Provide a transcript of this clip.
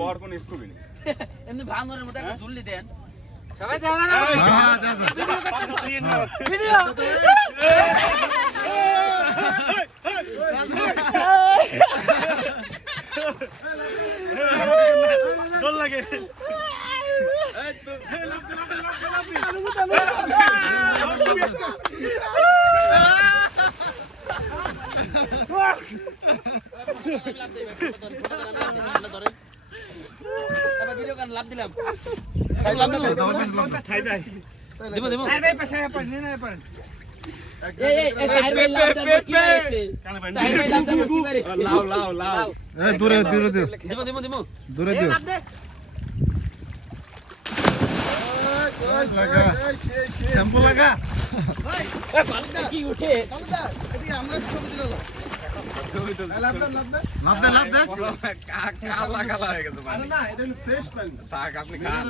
বর কোন স্কুবি নেই এমনি ভাঙরের মধ্যে একটা ঝুললি দেন সবাই দেন না ভিডিও ডর লাগে ভিডিও কান লাভ দিলাম খাই নাই দেবো দেবো আরে ভাই পাশে পড় নে না পড় এই সাইড ভাই লাভ দেবো কি পাইছে কানে ভাই সাইড ভাই লাভ দেবো কি পাইছে লাও এই দূরে দূরে দিও দেবো দেবো দেবো দূরে দিও লাভ দে লাগা শ্যাম্পু লাগা কি উঠে কালদা এদিকে আমরা তো ছবি তুলে লাভ দে লাভ দে কালা কালা হয়ে গেছে আরে না এটা হলো ফ্রেশ পানি থাক আপনি খান